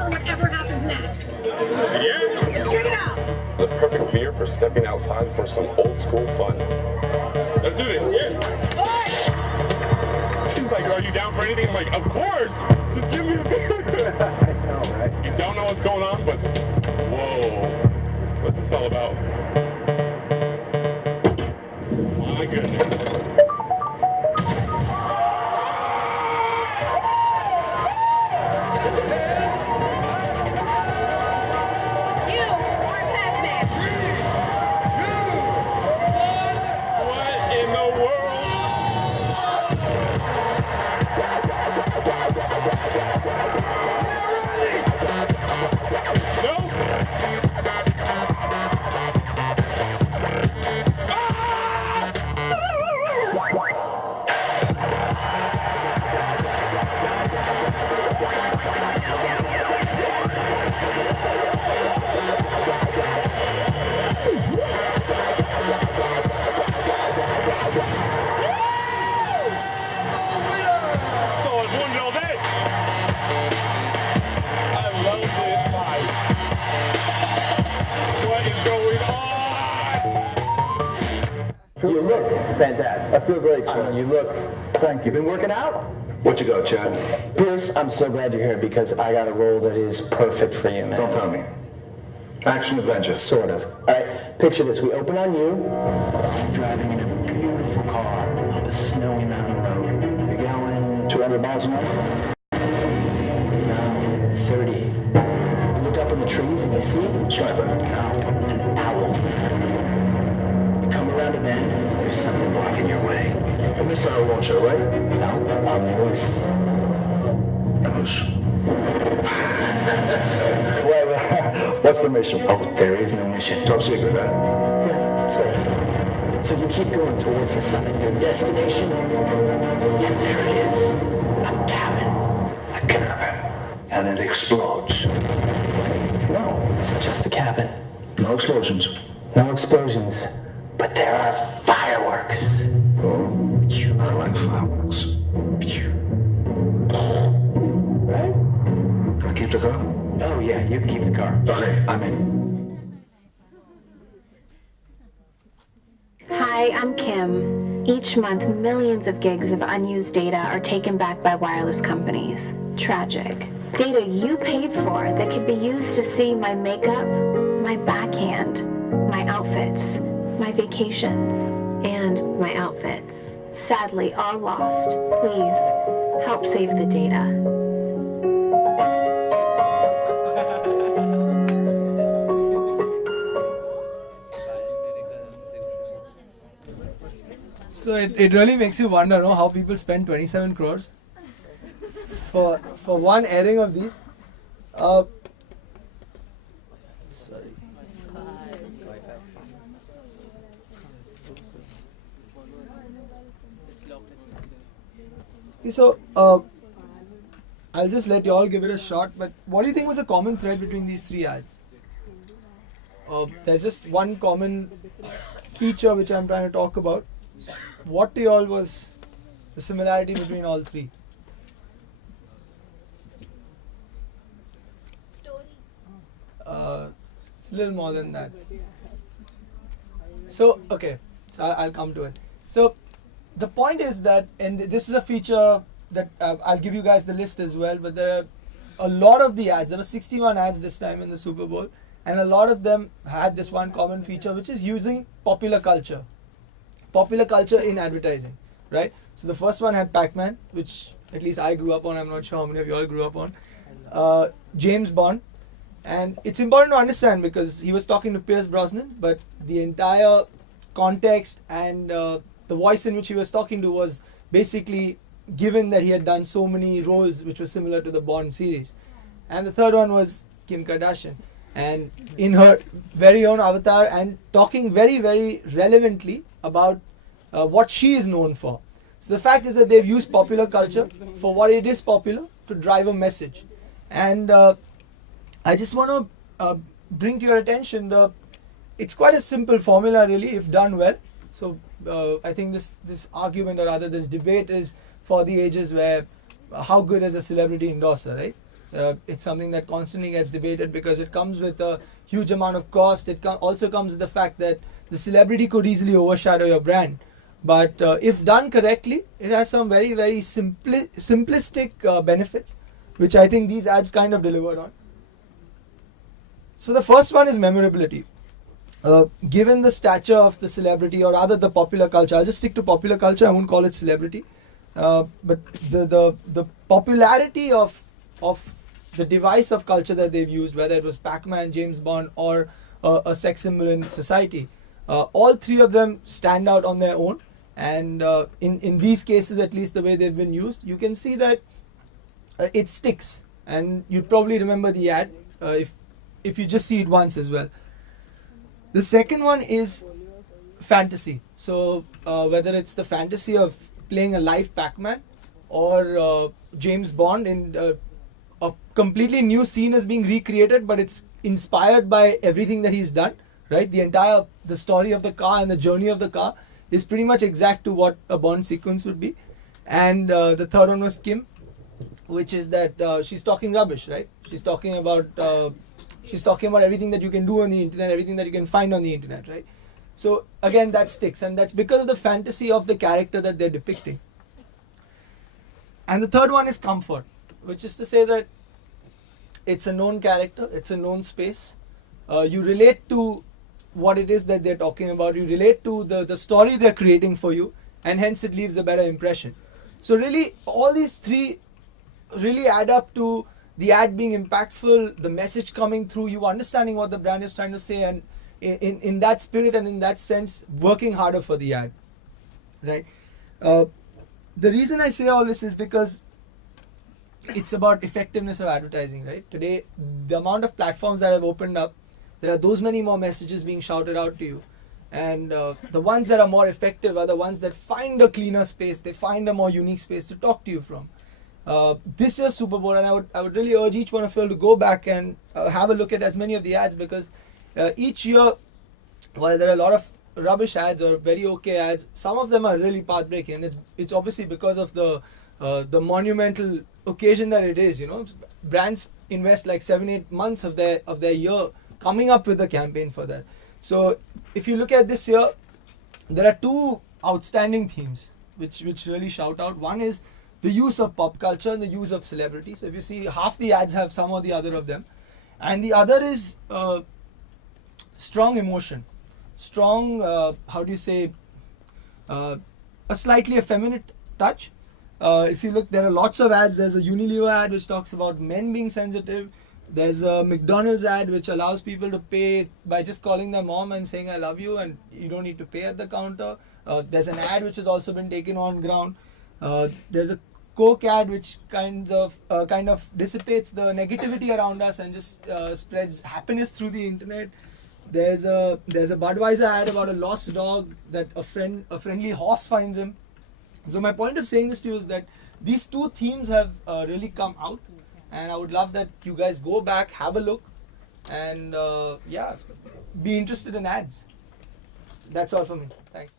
for whatever happens next. Yeah. Check it out. The perfect beer for stepping outside for some old school fun. Let's do this. Yeah. She's like, are you down for anything? I'm like, of course. Just give me a beer. I know, right? You don't know what's going on, but whoa. What's this all about? My goodness. You are Pac-Man. What in the world? No? Solid one all day. I love this life. What is going on? You look fantastic. I feel great, Chad. You look. Thank you. Been working out? What you got, Chad? Bruce, I'm so glad you're here because I got a role that is perfect for you, man. Don't tell me. Action adventure. Sort of. All right, picture this. We open on you, driving in a beautiful car up a snowy mountain road. You're going 200 miles an hour? No, 30. You look up in the trees and you see? Sniper. No, an owl. You come around a bend, there's something blocking your way. A missile launcher, right? No, a moose. A moose. Wait, What's the mission? oh, there is no mission. Top secret, huh? Yeah, that's right. So you keep going towards the summit, your destination, and there it is, a cabin. A cabin. And it explodes. No, it's just a cabin. No explosions. No explosions, but there are fireworks. Oh, I like fireworks. Right? Can I keep the car? Oh yeah, you can keep the car. Okay, I'm in. Hi, I'm Kim. Each month, millions of gigs of unused data are taken back by wireless companies. Tragic. Data you paid for that could be used to see my makeup, my backhand, my outfits, my vacations, and my outfits. Sadly, all lost. Please, help save the data. So it really makes you wonder, no, how people spend 27 crores for one airing of these. Sorry. Okay, so I'll just let you all give it a shot. But what do you think was the common thread between these three ads? There's just one common feature which I'm trying to talk about. What to you all was the similarity between all three? Story. It's a little more than that. So, okay, so I'll come to it. So, the point is that, and this is a feature that I'll give you guys the list as well, but there are a lot of the ads, there were 61 ads this time in the Super Bowl, and a lot of them had this one common feature, which is using popular culture in advertising, right? So the first one had Pac-Man, which at least I grew up on. I'm not sure how many of you all grew up on. James Bond, and it's important to understand because he was talking to Pierce Brosnan, but the entire context and the voice in which he was talking to was basically given that he had done so many roles which were similar to the Bond series. And the third one was Kim Kardashian, and in her very own avatar and talking very, very relevantly about what she is known for. So the fact is that they've used popular culture for what it is popular to drive a message. And I just want to bring to your attention it's quite a simple formula really if done well. So I think this argument, or rather this debate, is for the ages where how good is a celebrity endorser, right? It's something that constantly gets debated because it comes with a huge amount of cost. It also comes with the fact that the celebrity could easily overshadow your brand. But if done correctly, it has some very, very simplistic benefits, which I think these ads kind of delivered on. So the first one is memorability. Given the stature of the celebrity, or rather the popular culture, I'll just stick to popular culture, I won't call it celebrity. But the popularity of the device of culture that they've used, whether it was Pac-Man, James Bond, or a sex symbol in society, all three of them stand out on their own. And in these cases, at least the way they've been used, you can see that it sticks. And you'd probably remember the ad if you just see it once as well. The second one is fantasy. So whether it's the fantasy of playing a live Pac-Man or James Bond in a completely new scene is being recreated, but it's inspired by everything that he's done, right? The story of the car and the journey of the car is pretty much exact to what a Bond sequence would be. And the third one was Kim, which is that she's talking rubbish, right? She's talking about everything that you can do on the internet, everything that you can find on the internet, right? So again, that sticks, and that's because of the fantasy of the character that they're depicting. And the third one is comfort, which is to say that it's a known character, it's a known space. You relate to what it is that they're talking about, you relate to the story they're creating for you, and hence it leaves a better impression. So really, all these three really add up to the ad being impactful, the message coming through, you understanding what the brand is trying to say, and in that spirit and in that sense, working harder for the ad, right? The reason I say all this is because it's about effectiveness of advertising, right? Today, the amount of platforms that have opened up, there are those many more messages being shouted out to you. And the ones that are more effective are the ones that find a cleaner space, they find a more unique space to talk to you from. This year's Super Bowl, and I would really urge each one of you to go back and have a look at as many of the ads, because each year, while there are a lot of rubbish ads or very okay ads, some of them are really path-breaking, and it's obviously because of the monumental occasion that it is. You know, brands invest like 7-8 months of their year coming up with a campaign for that. So if you look at this year, there are two outstanding themes which really shout out. One is the use of pop culture and the use of celebrities. So if you see, half the ads have some or the other of them. And the other is strong emotion. Strong, a slightly effeminate touch. If you look, there are lots of ads. There's a Unilever ad which talks about men being sensitive. There's a McDonald's ad which allows people to pay by just calling their mom and saying I love you, and you don't need to pay at the counter. There's an ad which has also been taken on ground. There's a Coke ad which kind of dissipates the negativity around us and just spreads happiness through the internet. There's a Budweiser ad about a lost dog that a friendly horse finds him. So my point of saying this to you is that these two themes have really come out, and I would love that you guys go back, have a look, and be interested in ads. That's all for me. Thanks.